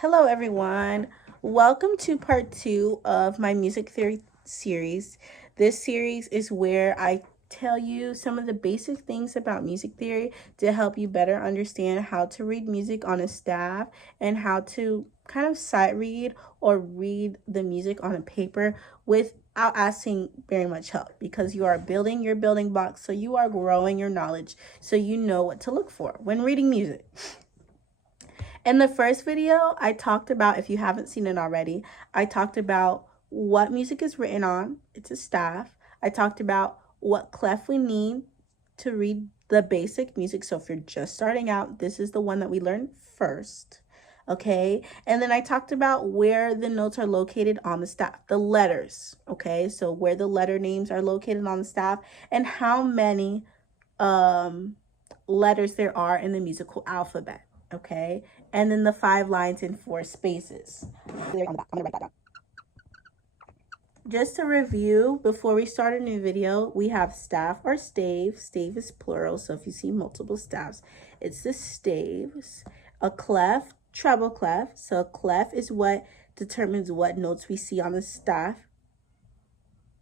Hello everyone. Welcome to part 2 of my music theory series. This series is where I tell you some of the basic things about music theory to help you better understand how to read music on a staff and how to kind of sight read or read the music on a paper without asking very much help, because you are building your building blocks, so you are growing your knowledge, so you know what to look for when reading music. In the first video, I talked about, if you haven't seen it already, I talked about what music is written on. It's a staff. I talked about what clef we need to read the basic music. So if you're just starting out, this is the one that we learned first. Okay. And then I talked about where the notes are located on the staff, the letters. Okay. So where the letter names are located on the staff and how many letters there are in the musical alphabet. Okay, and then the 5 lines and 4 spaces. Just to review, before we start a new video, we have staff or stave. Stave is plural, so if you see multiple staffs, it's the staves. A clef, treble clef. So a clef is what determines what notes we see on the staff.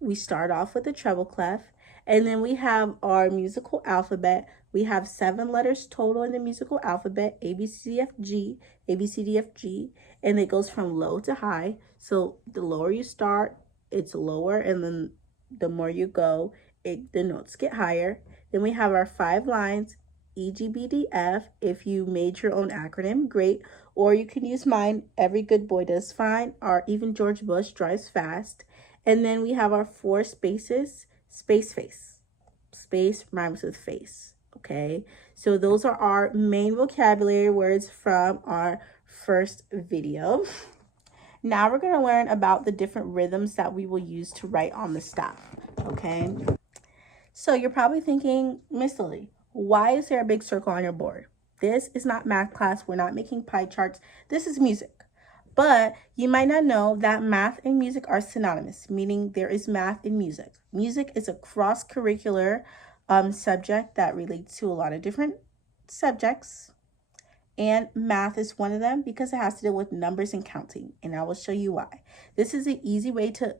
We start off with the treble clef, and then we have our musical alphabet. We have 7 letters total in the musical alphabet: A, B, C, D, F, G, A, B, C, D, F, G, and it goes from low to high. So the lower you start, it's lower, and then the more you go, the notes get higher. Then we have our 5 lines: E, G, B, D, F. If you made your own acronym, great, or you can use mine. Every good boy does fine, or even George Bush drives fast. And then we have our 4 spaces: space, face. Space rhymes with face, okay? So those are our main vocabulary words from our first video. Now we're gonna learn about the different rhythms that we will use to write on the staff, okay? So you're probably thinking, Miss Lily, why is there a big circle on your board? This is not math class. We're not making pie charts. This is music. But you might not know that math and music are synonymous, meaning there is math in music. Music is a cross-curricular subject that relates to a lot of different subjects. And math is one of them because it has to deal with numbers and counting. And I will show you why. This is an easy way to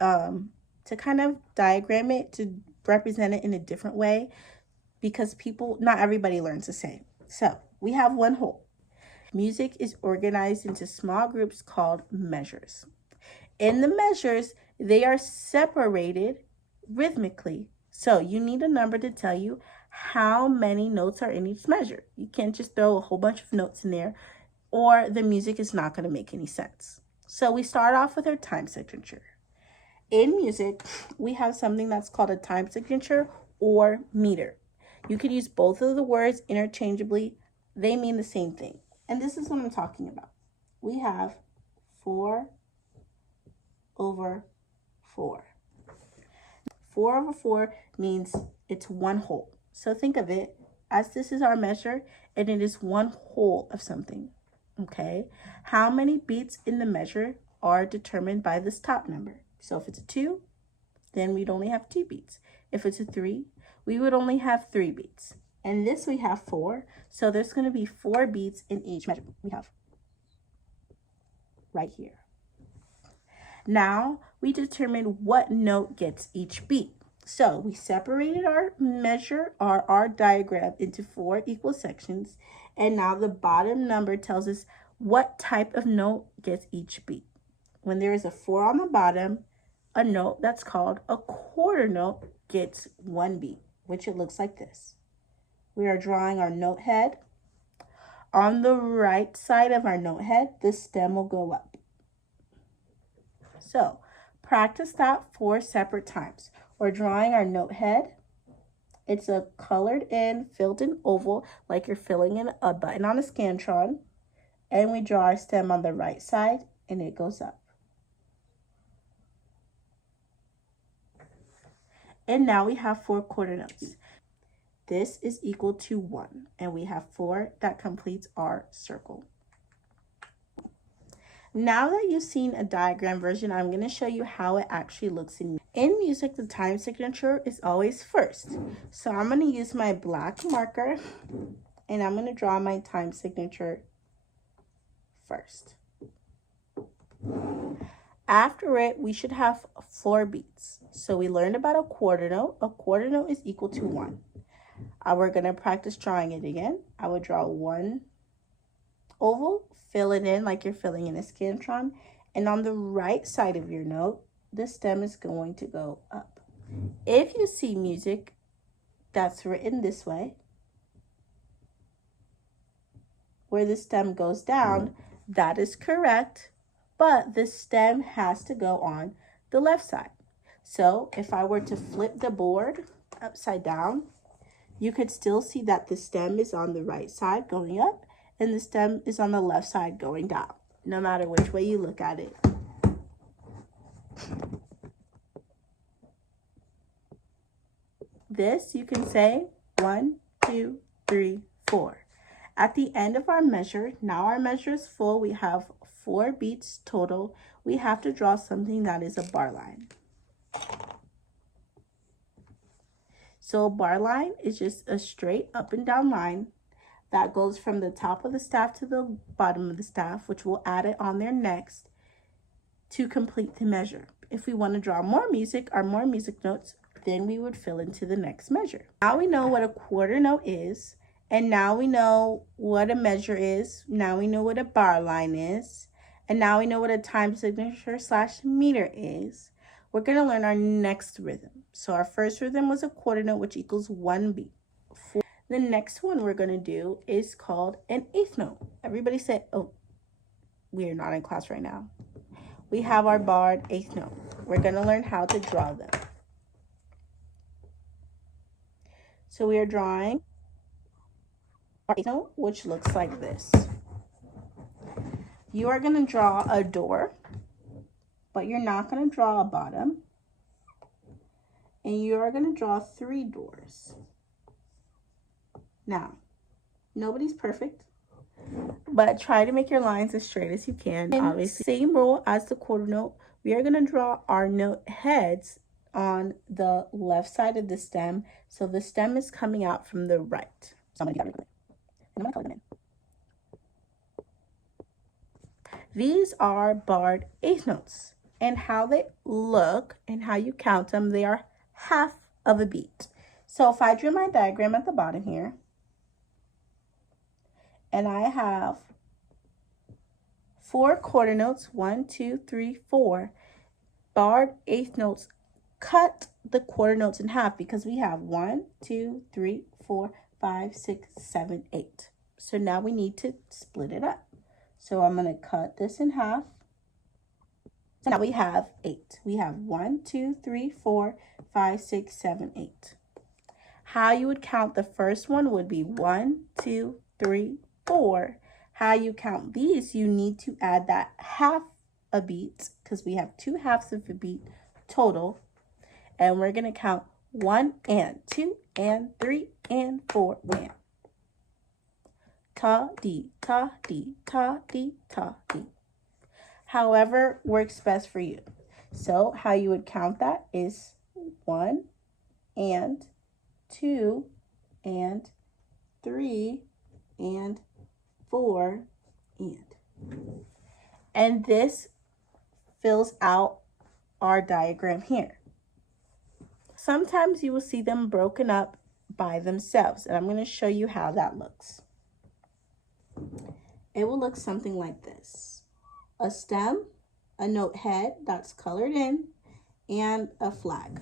kind of diagram it, to represent it in a different way, because not everybody learns the same. So we have one whole. Music is organized into small groups called measures. In the measures, they are separated rhythmically. So you need a number to tell you how many notes are in each measure. You can't just throw a whole bunch of notes in there, or the music is not going to make any sense. So we start off with our time signature. In music, we have something that's called a time signature or meter. You could use both of the words interchangeably. They mean the same thing. And this is what I'm talking about. We have 4 over 4. 4 over 4 means it's one whole. So think of it as this is our measure and it is one whole of something. Okay? How many beats in the measure are determined by this top number? So if it's a 2, then we'd only have 2 beats. If it's a 3, we would only have 3 beats. And this we have 4, so there's going to be 4 beats in each measure. We have right here. Now we determine what note gets each beat. So we separated our measure, our diagram, into 4 equal sections, and now the bottom number tells us what type of note gets each beat. When there is a 4 on the bottom, a note that's called a quarter note gets 1 beat, which it looks like this. We are drawing our note head. On the right side of our note head, the stem will go up. So practice that 4 separate times. We're drawing our note head. It's a colored in, filled in oval, like you're filling in a button on a Scantron. And we draw our stem on the right side, and it goes up. And now we have 4 quarter notes. This is equal to 1, and we have 4 that completes our circle. Now that you've seen a diagram version, I'm going to show you how it actually looks in music. In music, the time signature is always first. So I'm going to use my black marker, and I'm going to draw my time signature first. After it, we should have 4 beats. So we learned about a quarter note. A quarter note is equal to 1. We're going to practice drawing it again. I would draw 1 oval, fill it in like you're filling in a Scantron. And on the right side of your note, the stem is going to go up. If you see music that's written this way, where the stem goes down, that is correct, but the stem has to go on the left side. So if I were to flip the board upside down, you could still see that the stem is on the right side going up and the stem is on the left side going down, no matter which way you look at it. This, you can say 1, 2, 3, 4. At the end of our measure, now our measure is full. We have 4 beats total. We have to draw something that is a bar line. So a bar line is just a straight up and down line that goes from the top of the staff to the bottom of the staff, which we'll add it on there next to complete the measure. If we want to draw more music or more music notes, then we would fill into the next measure. Now we know what a quarter note is, and now we know what a measure is. Now we know what a bar line is, and now we know what a time signature / meter is. We're going to learn our next rhythm. So our first rhythm was a quarter note, which equals 1 beat. The next one we're going to do is called an eighth note. Everybody say, oh, we are not in class right now. We have our barred eighth note. We're going to learn how to draw them. So we are drawing our eighth note, which looks like this. You are going to draw a door, but you're not going to draw a bottom. And you are going to draw 3 doors. Now, nobody's perfect, but try to make your lines as straight as you can. Obviously, same rule as the quarter note. We are going to draw our note heads on the left side of the stem, so the stem is coming out from the right. So I'm going to do that really quick. And I'm going to color them in. These are barred eighth notes, and how they look and how you count them, they are half of a beat. So if I drew my diagram at the bottom here, and I have 4 quarter notes, 1, 2, 3, 4. Barred eighth notes cut the quarter notes in half because we have 1, 2, 3, 4, 5, 6, 7, 8. So now we need to split it up. So I'm going to cut this in half. So now we have 8. We have 1, 2, 3, 4, 5, 6, 7, 8. How you would count the first one would be 1, 2, 3, 4. How you count these, you need to add that half a beat because we have 2 halves of a beat total. And we're going to count 1 and 2 and 3 and 4 and. Ta, dee, ta, dee, ta, dee, ta, dee. However works best for you. So how you would count that is 1 and 2 and 3 and 4 and this fills out our diagram here. Sometimes you will see them broken up by themselves, and I'm going to show you how that looks. It will look something like this: a stem, a note head that's colored in, and a flag.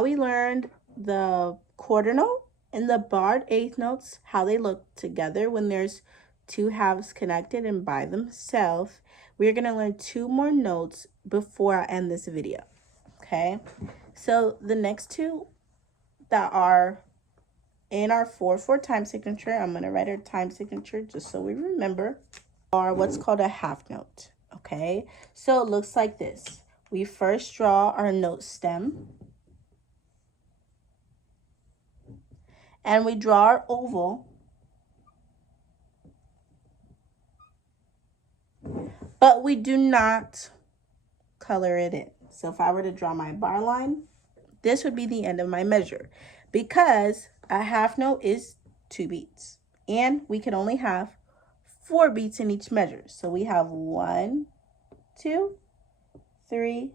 We learned the quarter note and the barred eighth notes, how they look together when there's 2 halves connected and by themselves. We're going to learn 2 more notes before I end this video. Okay, so the next 2 that are in our 4/4 time signature, I'm going to write our time signature just so we remember, are what's called a half note. Okay, so it looks like this. We first draw our note stem, and we draw our oval, but we do not color it in. So if I were to draw my bar line, this would be the end of my measure, because a half note is 2 beats, and we can only have 4 beats in each measure. So we have 1, 2, 3,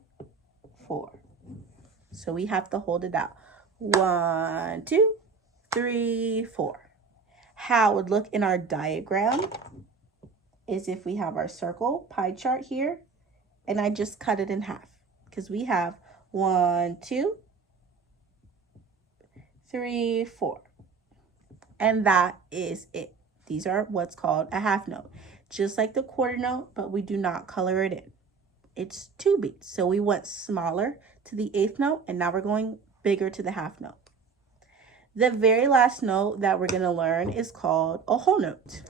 4. So we have to hold it out. 1, 2, 3, 4. How it would look in our diagram is if we have our circle pie chart here, and I just cut it in half because we have 1, 2, 3, 4. And that is it. These are what's called a half note. Just like the quarter note, but we do not color it in. It's 2 beats. So we went smaller to the 8th note, and now we're going bigger to the half note. The very last note that we're going to learn is called a whole note.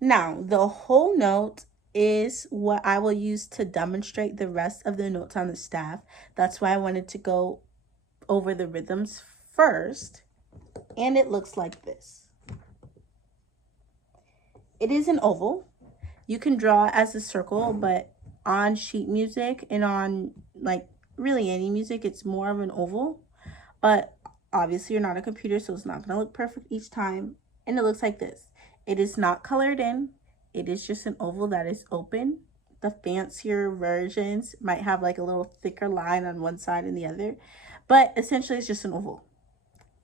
Now, the whole note is what I will use to demonstrate the rest of the notes on the staff. That's why I wanted to go over the rhythms first. And it looks like this. It is an oval. You can draw it as a circle, but on sheet music and on like really any music, it's more of an oval. But obviously you're not a computer, so it's not going to look perfect each time. And it looks like this. It is not colored in. It is just an oval that is open. The fancier versions might have like a little thicker line on one side and the other. But essentially it's just an oval.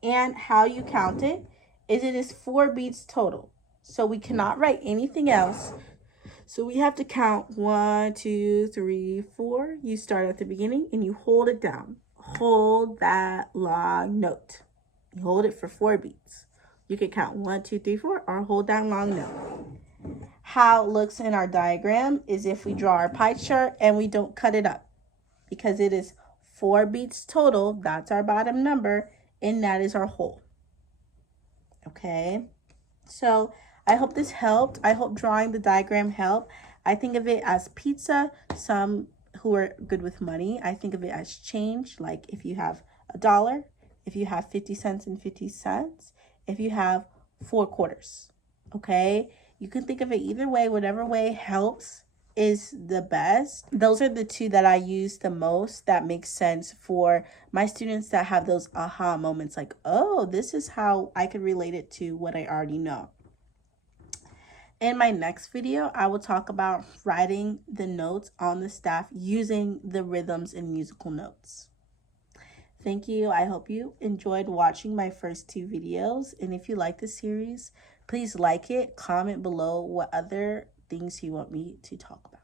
And how you count it is 4 beats total. So we cannot write anything else. So we have to count 1, 2, 3, 4. You start at the beginning and you hold it down. Hold that long note. You hold it for 4 beats. You can count 1, 2, 3, 4, or hold that long note. How it looks in our diagram is if we draw our pie chart and we don't cut it up, because it is 4 beats total. That's our bottom number, and that is our whole. Okay, so I hope this helped. I hope drawing the diagram helped. I think of it as pizza. Some who are good with money, I think of it as change. Like if you have $1, if you have 50 cents and 50 cents, if you have 4 quarters. Okay, you can think of it either way. Whatever way helps is the best. Those are the two that I use the most. That makes sense for my students that have those aha moments, like, oh, this is how I could relate it to what I already know. In my next video, I will talk about writing the notes on the staff using the rhythms and musical notes. Thank you. I hope you enjoyed watching my first 2 videos. And if you like this series, please like it, comment below what other things you want me to talk about.